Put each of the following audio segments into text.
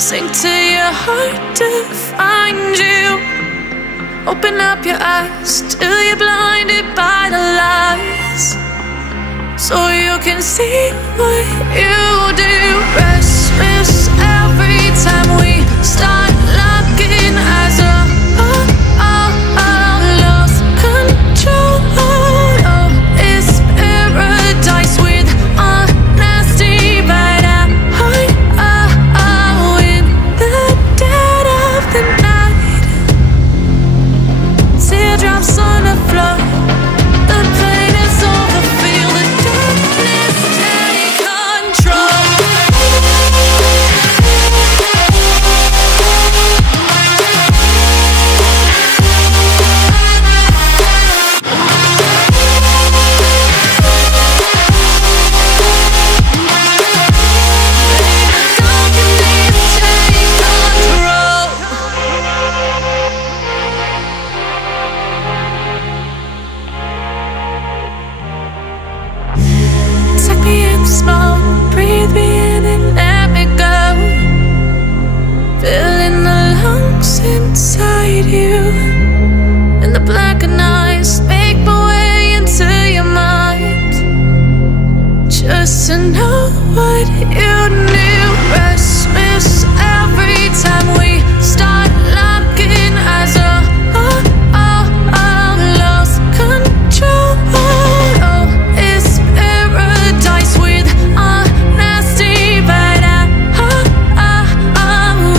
Sink to your heart to find you. Open up your eyes till you're blinded by the lies, so you can see what you do. Restless every time we start locking eyes. Lost control. Oh, it's paradise with honesty, but in the dead of the night. Teardrops on the floor. The pain is over. Feel the darkness take control. Take me in the smoke, breathe me in and let me go. Filling the lungs inside you, and the blackened eyes make my way into your mind, just to know what you knew. Restless every time we start locking eyes. Lost control. Oh, it's paradise with honesty, but I'm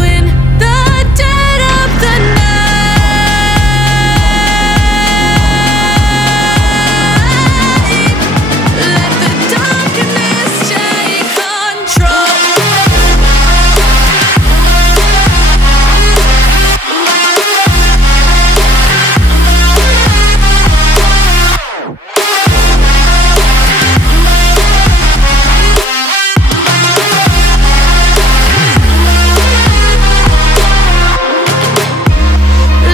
in the dead of the night. Let the darkness take control.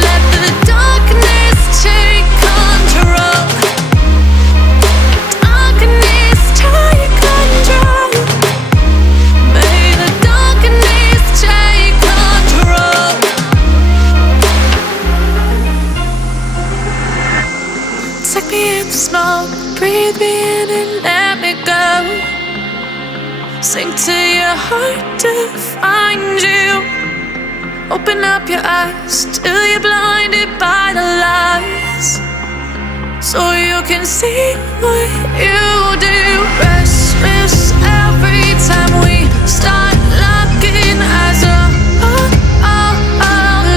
Let the darkness take control. Darkness take control. May the darkness take control. Take me in the smoke, breathe me in and let me go. Sink to your heart to find you. Open up your eyes till you're blinded by the lies, so you can see what you do. Restless every time we start locking eyes.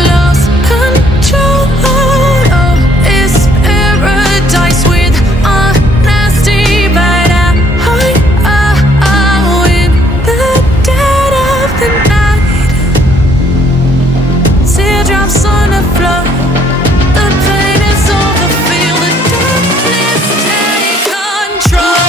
Lost control. Oh, it's paradise with honesty, but in the dead of the night. Teardrops on the floor. The pain is over. Feel the darkness take control.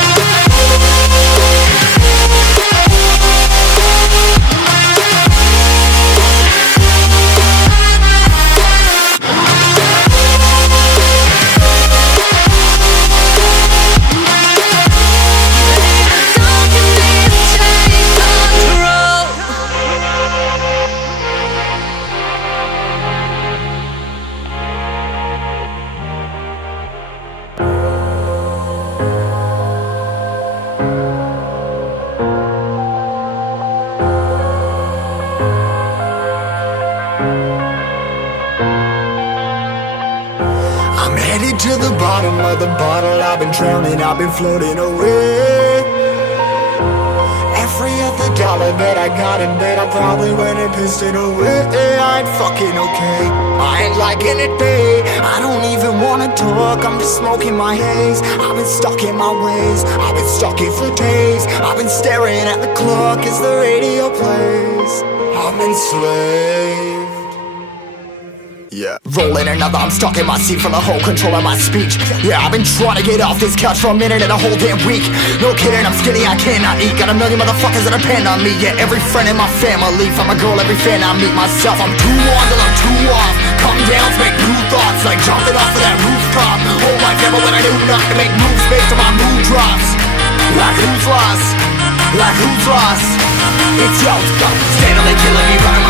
I'm headed to the bottom of the bottle. I've been drowning, I've been floating away. Every other dollar that I got in bed, I probably went and pissed it away. I ain't fucking okay, I ain't liking it, babe. I don't even wanna talk, I'm just smoking my haze. I've been stuck in my ways, I've been stuck here for days. I've been staring at the clock as the radio plays. I'm enslaved. Yeah. Rolling another, I'm stuck in my seat from the whole control of my speech. Yeah, I've been trying to get off this couch for a minute and a whole damn week. No kidding, I'm skinny, I cannot eat. Got a million motherfuckers that depend on me. Yeah, every friend in my family, from a girl, every fan I meet myself. I'm too on till I'm too off. Come down to make new thoughts, like jumping off of that rooftop. Whole life ever when I knew not to make moves based on my mood drops. Like who's lost? Like who's lost? It's yo, steadily killing me, running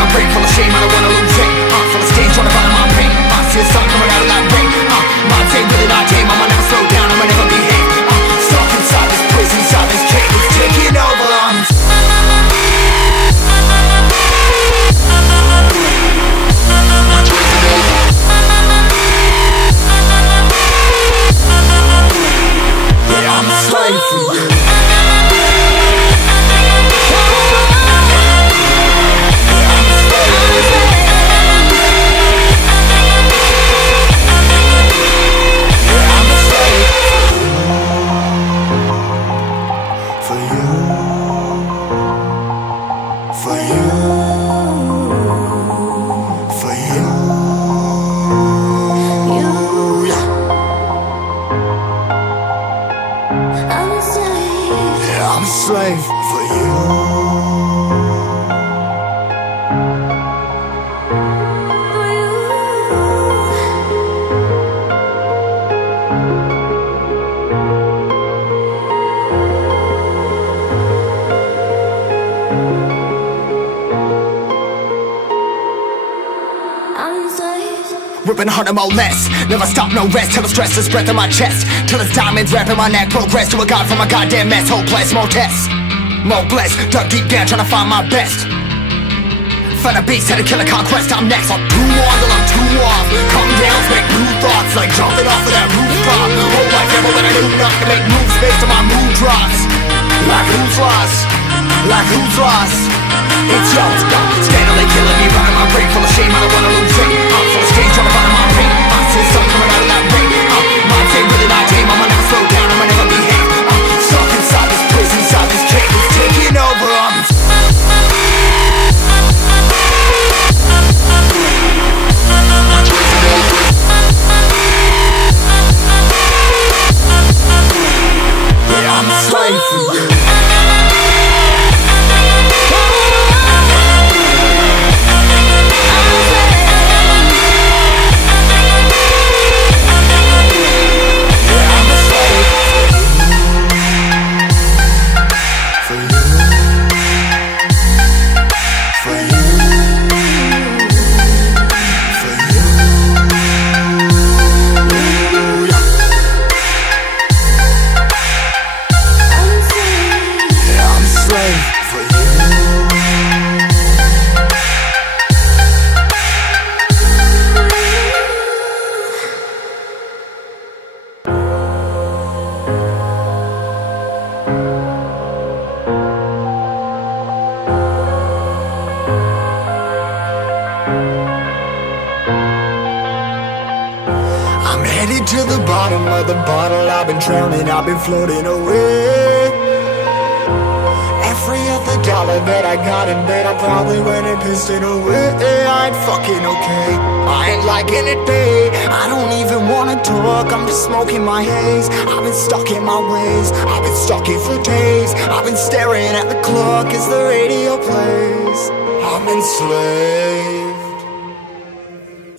ripping harder, more less. Never stop, no rest, till the stress is breath in my chest, till it's diamonds wrapping my neck. Progress to a god from a goddamn mess. Hopeless, more tests, more blessed. Dug deep down, trying to find my best. Find a beast, had to kill a conquest. I'm next, I'm too on till I'm too off. Come down, make new thoughts, like jumping off of that rooftop. Whole life never when I do nothing, make moves based on my mood drops. Like who's lost? Like who's lost? It's yours, steadily killing me, running my brain full of shame. I don't wanna lose it. I'm full of stage, trying to find my pain. I see something coming out of that rain. Mind say really not tame. I'ma never slow down, I'ma never behave. I'm stuck inside this prison, inside this cage. It's taking over, I'm a slave for you. I'm headed to the bottom of the bottle. I've been drowning, I've been floating away. Every other dollar that I got in bed, I probably went and pissed it away. I ain't fucking okay, I ain't liking it, babe. I don't even wanna talk, I'm just smoking my haze. I've been stuck in my ways, I've been stuck here for days. I've been staring at the clock as the radio plays. I'm enslaved.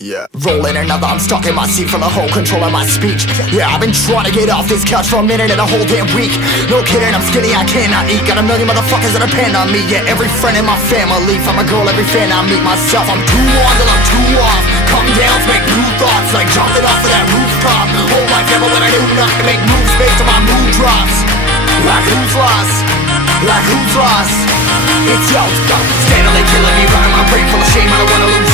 Yeah, rolling another, I'm stuck in my seat from the whole control of my speech. Yeah, I've been trying to get off this couch for a minute and a whole damn week. No kidding, I'm skinny, I cannot eat. Got a million motherfuckers that depend on me. Yeah, every friend in my family, from a girl, every fan I meet myself. I'm too on till I'm too off. Come down, make new thoughts, like jumping off of that rooftop. Whole life never when I do nothing, make moves based on my mood drops. Like who's lost? Like who's lost? It's yours, steadily killing me, running my brain full of shame. I don't wanna lose